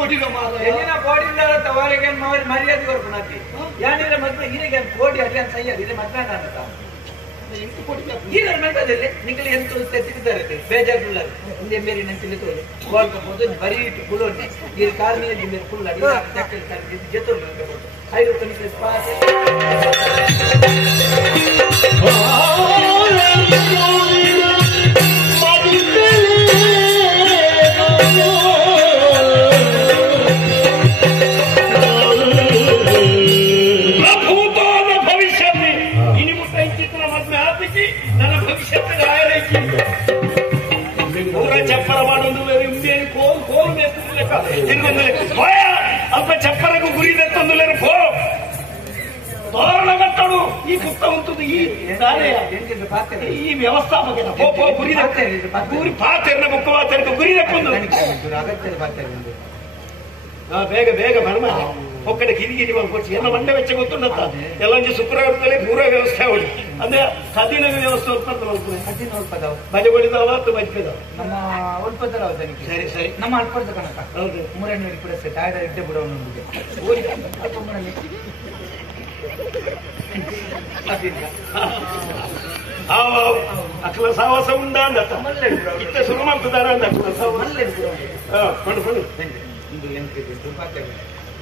ಕೋಟಿನ ಮಾರ ಎಲ್ಲಿನ ಕೋಡಿಯಿಂದ ಅವರಿಗೆ ಮರ್ಯಾದೆ ಕೊಡ್ಕೊಳತಿ ಯಾನಿದ್ರೆ ಮದ್ವೆ ಈಗ ಕೋಟಿ ಅಲ್ಲಿ ಅಂತ ಸೈಯದ್ ಇದೆ ಮದ್ವೆ ಅಂತ ಎಂಟು ಕೋಟಿ ಈಗ ಮೆಂಟದಲ್ಲಿ ನಿಖಲ್ ಎಂಟು ತೆತ್ತಿದ್ದಾರೆ ಬೇಜಾರುಳ್ಳ ಹಿಂದೆ ಮೇರಿ ನಂತಿಲ್ಲಿ ತೋರಿ ಗೋಲ್ ಕಪ್ಪೋದು ಬರೀ ಇಟ್ಟು ಕುಳೋನೆ ಈ ಕಾರ್ಮಿಯಲ್ಲಿ ಮೇಲೆ ಫುಲ್ ಅಡಿ ಜಕ್ಕಲ್ ಕಾರ್ಮಿ ಜೊತೆ ಐದು ಕನಿಕೆ ಸ್ಪಾಟ್ ನನ್ನ ಭವಿಷ್ಯದ ಆರೈಕೆ ಪೂರ ಚಪ್ಪರ ಮಾಡೋದು ಕೋಲು ಅಲ್ಪ ಚಪ್ಪರಗೂ ಗುರಿ ತಂದು ಪೋ ತೋರಣ ಕಟ್ಟಡು ಈ ಪುತ್ತ ಉಂಟು ಈ ಈ ವ್ಯವಸ್ಥಾಪಕ ಗುರಿ ಪಾತ್ರೆ ಮುಖವಾತ ಗುರಿ ತಕ್ಕೊಂಡು ಬೇಗ ಬೇಗ ಬರಮ ಒಕ್ಕಡೆ ಕಿರಿಗಿರಿ ಕೊಡ್ಸಿ ಎಲ್ಲ ಮಂಡೆ ವೆಚ್ಚ ಗೊತ್ತುಂಡತ್ತ ಎಲ್ಲ ಶುಕ್ರವಾರದಲ್ಲಿ ಪೂರ ವ್ಯವಸ್ಥೆ ಅವಳು ಅಂದ್ರೆ ಕದಿನ ವ್ಯವಸ್ಥೆ ಉತ್ಪನ್ನ ಬಜೆ ಬಡಿದಾವ ಅಥವಾ ಬಜ್ಪೆದಾವ ನಮ್ಮ ಉಲ್ಪದರ ಸರಿ ಸರಿ ನಮ್ಮ ಅಲ್ಪದ ಕನಕ ಹೌದು ಮೂರನೇ ಕೂಡ ತಾಯ್ದ ಇದ್ದೆ ಬಿಡೋ ನಮಗೆ ಅಕ್ಲ ಸಾವಾಸ ಉಂಡ ಅಂದತ್ತ ಇತ್ತ ಶುರು ಮಾಡ್ತಿದಾರ ಅಂದ ಅಕ್ಲ ಸಾವಾಸ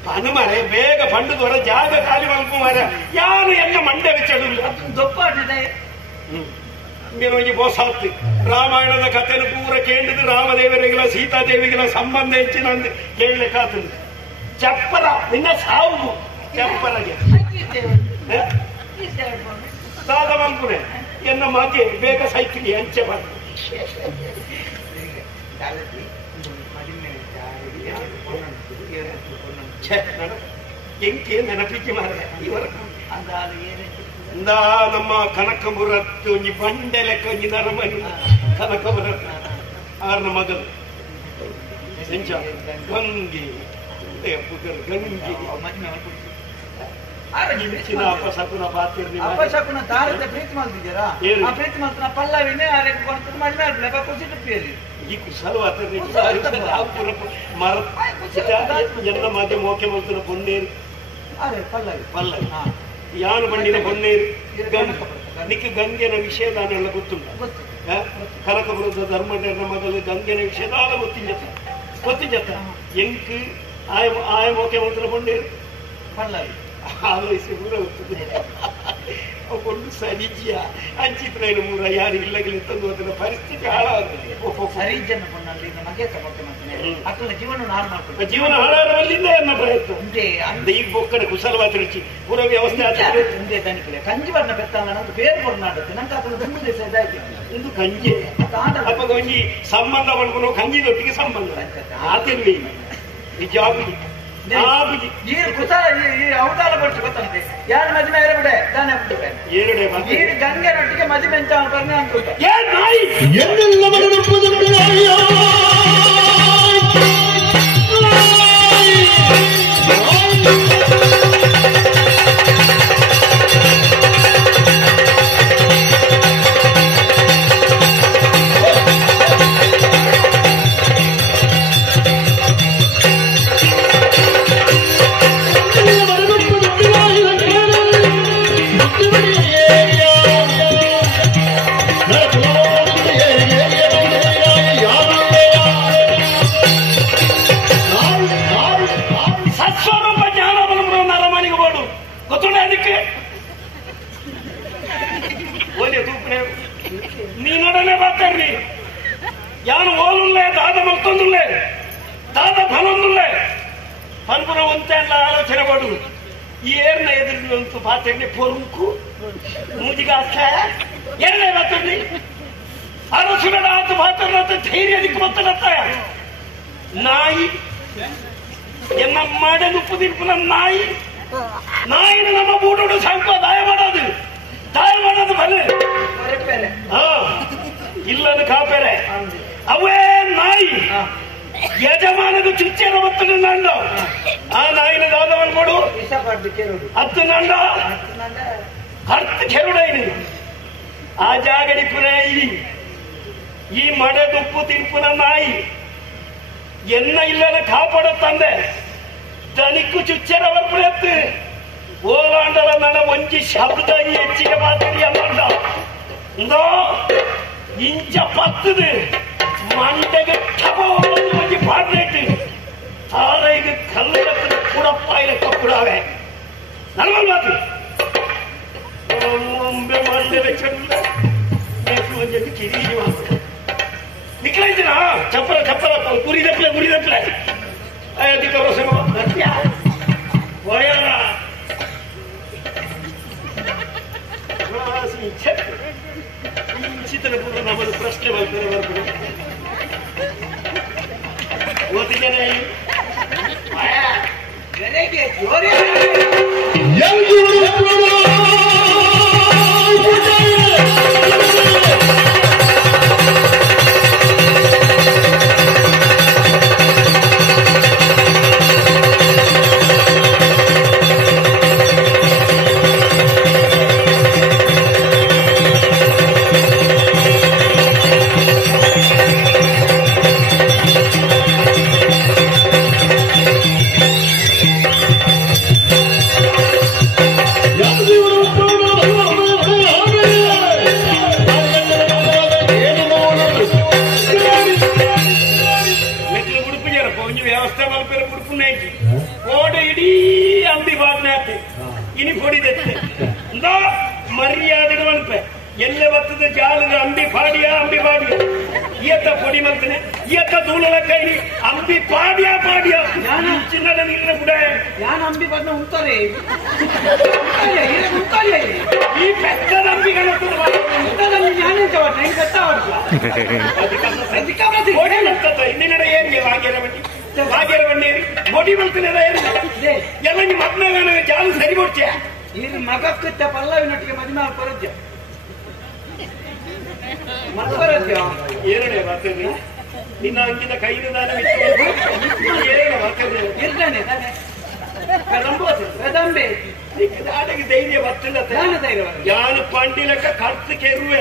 ಪಂಡು ಮಾರೆ ಬೇಗ ಪಂಡು ದೊರ ಜಾಗ ಖಾಲಿ ಮಲ್ಪು ಮಾರ ಯಾರು ಎಲ್ಲ ಮಂಡೆ ವೆಚ್ಚಡಿಲ್ಲ ದೊಪ್ಪಾಟಿದೆ ಹೋಗಿ ಬೋಸಾತ್ತು ರಾಮಾಯಣದ ಕಥೆನ ಪೂರ ಕೇಳಿದ್ದು ರಾಮದೇವರಿಗೆಲ್ಲ ಸೀತಾದೇವಿಗೆಲ್ಲ ಸಂಬಂಧ ಹೆಚ್ಚಿನ ಕೇಳಲಿಕ್ಕಾಗ್ತದೆ ಚಪ್ಪರ ನಿನ್ನ ಸಾವು ಚಪ್ಪರಗೆ ದಾದ ಮಲ್ಪುನೆ ಎನ್ನ ಮಗೆ ಬೇಗ ಸೈಕಿಲಿ ಅಂಚೆ ಮಾಡಿ ಎಂಕೆ ನೆನಪಿಕೆ ಮಾರ ಇವರ ನಮ್ಮ ಕನಕಪುರತ್ತು ಒಂಜಿ ಬಂಡೆ ಲೆಕ್ಕ ಒಂಜಿ ನರಮನಿ ಕನಕಪುರ ಆರ್ನ ಮಗಲು ಗಂಗೆ ಗಂಗೆ ಅಪಶಕುನ ಪಾತಿರ್ನಿ ಅಪಶಕುನ ತಾರದ ಪ್ರೀತಿ ಮಾಡ್ತಿದ್ದೀರಾ ಆ ಪ್ರೀತಿ ಮಾಡ್ತಾನ ಪಲ್ಲವಿನೇ ಆರೆಗೆ ಕೊಡ್ತದ ಮದುವೆ ಆಗ್ಲೇ ಕುಸಿಟ್ಟಿಪ್ಪಿಯಲ್ಲಿ ಈ ಕುಶಲವಾದ ಮರ ಜನ ಮಧ್ಯ ಮೋಕೆ ಮಾಡ್ತಾನೆ ಪೊನ್ನೇರು ಪಲ್ಲವಿ ಪಲ್ಲವಿ ಯಾನು ಬಂಡಿನ ಪೊನ್ನೇರು ನಿಕ್ಕೆ ಗಂಗೆನ ವಿಷಯದಾನೆಲ್ಲ ಗೊತ್ತುಂಟು ಕನಕಪುರದ ಧರ್ಮಣ್ಯನ ಮಗಲು ಗಂಗೆನ ವಿಷಯದಾಲ ಗೊತ್ತಿಂಜತ್ತ ಎಂಕ್ ಆಯ ಮೋಕೆ ಮಾಡ್ತಾನೆ ಪೊನ್ನೇರು ಪಲ್ಲವಿ ಆಲೋಚಿಸಿ ಪೂರ ಗೊತ್ತದೆ ಕೊಂಡು ಸರಿಜಿಯ ಅಂಚಿತ್ರೇನು ಮೂರ ಯಾರು ಇಲ್ಲಗಲಿ ತಂದು ಅದರ ಪರಿಸ್ಥಿತಿ ಹಾಳಾಗ್ತದೆ ಸರಿಜನ ಕೊಂಡಲ್ಲಿ ನಮಗೆ ತಗೊಳ್ತೆ ಮಾಡ್ತಾನೆ ಅಕ್ಕನ ಜೀವನ ಹಾಳು ಮಾಡ್ಕೊಂಡು ಜೀವನ ಹಾಳಾಡುವಲ್ಲಿಂದ ಎನ್ನ ಪ್ರಯತ್ನ ಉಂಟೆ ಅಂದ ಈಗ ಬೊಕ್ಕಡೆ ಕುಶಲವಾದ ರುಚಿ ಪೂರ ವ್ಯವಸ್ಥೆ ಆಗ್ತದೆ ಉಂಟೆ ತನಿಖೆ ಕಂಜಿ ಬರ್ನ ಬೆತ್ತಾನ ಅಂತ ಬೇರೆ ಕೊಡ್ನಾಡುತ್ತೆ ನಂಗೆ ಅಕ್ಕನ ತುಂಬ ದಿವಸ ಇದಾಯ್ತು ಇದು ಕಂಜಿ ಅಪ್ಪ ಕಂಜಿ ಸಂಬಂಧ ಮಾಡ್ಕೊಂಡು ಕಂಜಿದೊಟ್ಟಿಗೆ ಸಂಬಂಧ ಆತಿರ್ಲಿ ನಿಜಾಗಿ ನೀರು ಕುಸ ಈ ಅವತಾರ ಪಟ್ಟು ಗೊತ್ತಂತೆ ಯಾರು ಮದುವೆ ಬಿಡೆ ದಾನೆ ಈ ಗಂಗೆನೊಟ್ಟಿಗೆ ಮದುವೆ ಅಂತ ಬರ್ನೆ ಅಂತ ನೀನೊಡನೆ ಬರ್ತಾರ್ರಿ ಯಾನು ಓಲುಲ್ಲೇ ದಾದ ಮತ್ತೊಂದುಲ್ಲೇ ದಾದ ಫಲೊಂದುಲ್ಲೇ ಪನ್ಪುರ ಒಂತೆ ಎಲ್ಲ ಆಲೋಚನೆ ಮಾಡು ಈ ಏರ್ನ ಎದುರಿಸುವಂತ ಪಾತ್ರೆ ಪೊರುಕು ಮೂಜಿಗಾಸ್ತ ಎರಡನೇ ಮಾತಾಡ್ರಿ ಅರಸುಗಡ ಆತ ಮಾತಾಡ ಧೈರ್ಯ ದಿಕ್ಕು ಮತ್ತಡತ್ತ ನಾಯಿ ಎನ್ನ ಮಾಡೆ ನುಪ್ಪು ದಿಪ್ಪು ನನ್ನ ನಾಯಿನ ನಮ್ಮ ಬೂಟೋಡು ಸಾಕು ದಾಯ ಮಾಡೋದು ಬಲೆ ಇಲ್ಲದ ಕಾಪೆರೆ ಅವೇ ನಾಯಿ ಯಜಮಾನದ ಚುಚ್ಚೆನ ಮತ್ತನ್ನು ನಂಡು ಆ ನಾಯಿನ ದಾದವನ್ನು ಕೊಡು ಹತ್ತು ನಂಡ ಹತ್ತು ಕೆರುಡೈನಿ ಆ ಜಾಗಡಿ ಪುರೇ ಈ ಮಡೆ ದುಪ್ಪು ತಿನ್ಪುನ ನಾಯಿ ಎನ್ನ ಇಲ್ಲದ ಕಾಪಾಡೋ ತಂದೆ ದನಿಕ್ಕು ಚುಚ್ಚರ ಬರ್ಬಿಡತ್ತು ಓಲಾಂಡಲ ನನ್ನ ಒಂಜಿ ಶಬ್ದ ಹೆಚ್ಚಿಗೆ ಮಾತಾಡಿ ಅಲ್ಲ ಇಂಚ ಪತ್ತದು ಮಂಡೆಗೆ ಒಂಜಿ ಪಾಡ್ರೇಟ್ ತಾರೈಗೆ ಕಲ್ಲದ ಕುಡಪ್ಪಾಯಿನ ಕಪ್ಪುಡಾವೆ ನನಗೆ ಮಾತು ಒಮ್ಮೆ ಮಂಡೆ ಬೆಚ್ಚಲ್ಲ ಒಂಜಿ ಕಿರಿ ಮಾತು ನಿಕ್ಲೈತಿನ ಚಪ್ಪಲ ಚಪ್ಪಲ ಗುರಿದಪ್ಲೆ ಅಧಿಕಾರ ಸತ್ಯ ವಯರ ಚಿತ್ರ ಪೂರ್ವ ನಮ್ಮನ್ನು ಪ್ರಶ್ನೆ ಬರ್ತಾರೆ ಓದಿದ್ದೇನೆ ಇನಿ ಹೊಡಿದತ್ತೆ ಮರ್ಯಾದೆಗಳು ಅನ್ಪೆ ಎಲ್ಲೆ ಬರ್ತದೆ ಜಾಲದ ಅಂಬಿ ಪಾಡಿಯ ಈತ ಪೊಡಿ ಮಲ್ತನೆ ಈತ ದೂಲಲ ಕೈ ಅಂಬಿ ಪಾಡಿಯ ಚಿನ್ನದ ನೀರಿನ ಬುಡ ಯಾನ್ ಅಂಬಿ ಬಣ್ಣ ಉಂಟಾರೆ ಈ ಪೆಟ್ಟದ ಅಂಬಿಗಳು ಇನ್ನಿನಡೆ ಏನಿಗೆ ಭಾಗ್ಯರ ಬಣ್ಣೇರಿ ಮೊಡಿ ಮಲ್ತನೆ ಎಲ್ಲ ನಿಮ್ಮ ಮದ್ನಾಗ ಜಾಲು ಸರಿ ಕೊಡ್ತೀಯ ಇದು ಮಗಕ್ಕ ಪಲ್ಲವಿನೊಟ್ಟಿಗೆ ಮದುವೆ ಪರಜ್ಯ ಮತ್ತರಜ್ಯ ಏರನೇ ಬರ್ತದೆ ನಿನ್ನ ಅಂಗಿದ ಕೈದ ದಾನ ಏರಣ ಬರ್ತದೆ ಇರ್ತಾನೆ ಕದಂಬೆ ಆಡಗೆ ಧೈರ್ಯ ಬರ್ತಿಲ್ಲ ಯಾನು ಪಂಡಿಲಕ್ಕ ಕಾರ್ತಿಕೆರುವೆ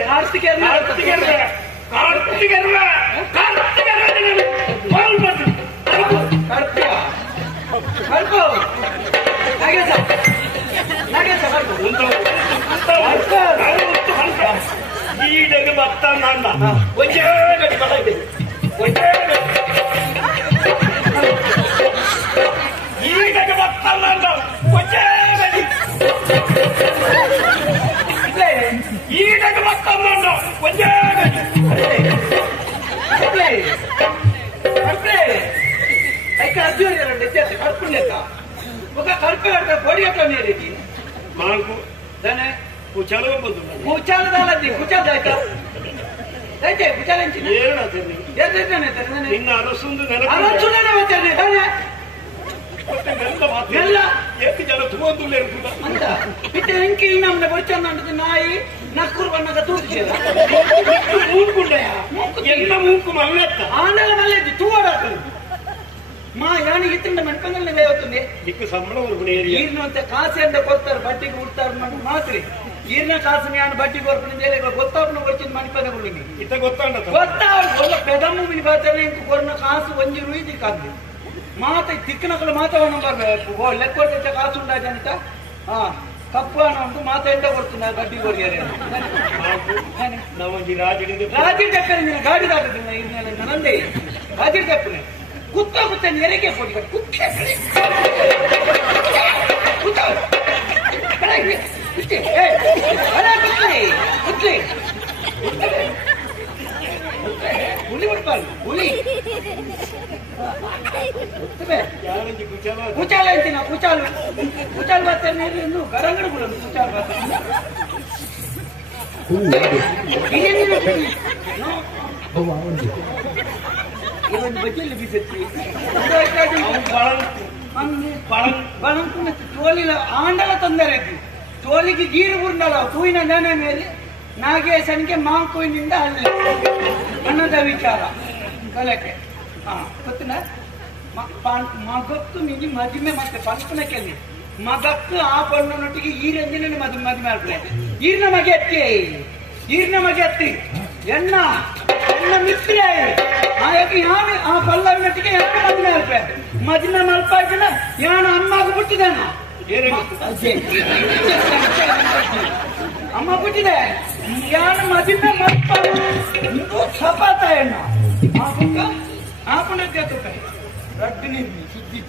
ಈಡಗೆ ಬರ್ತಾನ ಒಂದೇ ಗಡಿ ಬಲ ಇದೆ ಈಡಗೆ ಬರ್ತಾನ ಒಂದೇ ಗಡಿ ಈಡಗೆ ಬರ್ತಾನ ಒಂದೇ ಗಡಿ ಅರ್ಜುನ ಕರ್ಪುಣ್ಯಕ್ಕ ఒక కర్పే పొడి అట్లా నేరేది మాకు దానే కూచాలు పోతుంది కూచాలు దాలది కూచాలు దాక అయితే కూచాలంచి ఏనా తెన్ని ఏదైతేనే తెరనే నిన్న అరసుందు నెల అరసునే వచ్చేది దానే ಎಲ್ಲ ಎತ್ತಿ ಜನ ತುಗೊಂದು ಲೇರುಕುದ ಅಂತ ಇತ್ತೆ ಎಂಕಿ ನಮ್ಮನೆ ಬರ್ಚಂದ ನಾಯಿ ನಕ್ಕುರು ಬಣ್ಣಗ ತೂರ್ಚೇದ ಮೂಡ್ಕೊಂಡಯ ಎಲ್ಲ ಮೂಕು ಮಲ್ಲೆತ್ತ ಆನೆಲ್ಲ ಮಲ್ಲೆದ್ದು ತೂವಾಡಾಕ మా యాని ఇత్తుండే మణిపంగల్ అవుతుంది నీకు సంబళం ఉరుకునేరి ఈయనంత కాసు అంటే కొత్తారు బట్టికి ఉడతారు మనం మాత్రి ఈయన కాసు యాని బట్టి కొరపని కొత్తాపున వచ్చింది మణిపంగల్ ఇత కొత్త పెదమ్ము విని పోతానే ఇంక కొన్న కాసు వంజి ఇది కాదు మాత తిక్కనకులు మాత లెక్క కాసు ఉండదంట తప్పు అని అంటూ మాత ఎంట కొడుతున్నారు గడ్డి కొరిగారు రాజీ చెప్పారు గాడి దాటుతున్నా నందే రాజీ చెప్పిన कुत्ता कुत्ते नेरे फोटी कर कुत्ते कुत्ता करेंगे कुत्ते अरे कुत्ते कुत्ते बुली बटपाल बुली कुत्ते यार जी कुचाल अंतिना कुचाल बात नेरे नु गरंगड़ बुलन कुचाल बात ಇವನ್ ಬಜ್ಜಲ್ಲಿ ಬೀಸತ್ತಿ ಬಳಂಕುನ ಟೋಲಿಲ ಆಂಡಲ ತೊಂದರೆ ಟೋಲಿಗೆ ಗೀರು ಉಂಡಲ್ಲ ಹೂವಿನ ನೆನೆ ಮೇಲೆ ನಾಗೇಶನಿಗೆ ಮಾಂಕುವಿನಿಂದ ಅಲ್ಲಿ ಅನ್ನದ ವಿಚಾರ ಕಲಕ್ಕೆ ಗೊತ್ತಿನ ಮಗಕ್ಕೂ ನಿಜ ಮದುವೆ ಮತ್ತೆ ಪಂಪನಕ್ಕೆ ಮಗಕ್ಕೂ ಆ ಪಣ್ಣನೊಟ್ಟಿಗೆ ಈರೆಂದಿನ ಮದುವೆ ಮಾಡ್ತಾರೆ ಈರ್ನ ಮಗೆ ಎತ್ತಿ ಎಣ್ಣ ಮಿತ್ರ ಆ ಪಲ್ಲವಿನೊಟ್ಟಿಗೆ ಮದಿನ ಮಲ್ಪಾಕಿನ ಯಾನ ಅಮ್ಮಗೆ ಬಿಟ್ಟಿದ್ದಾನ ಅಮ್ಮ ಬಿಟ್ಟಿದೆ ಯಾನ ಮದಿನ ಮಲ್ಪ ಸಪಾತ ಎಣ್ಣ ಆಪುಣ ರಡ್ಡು ಸುದ್ದಿ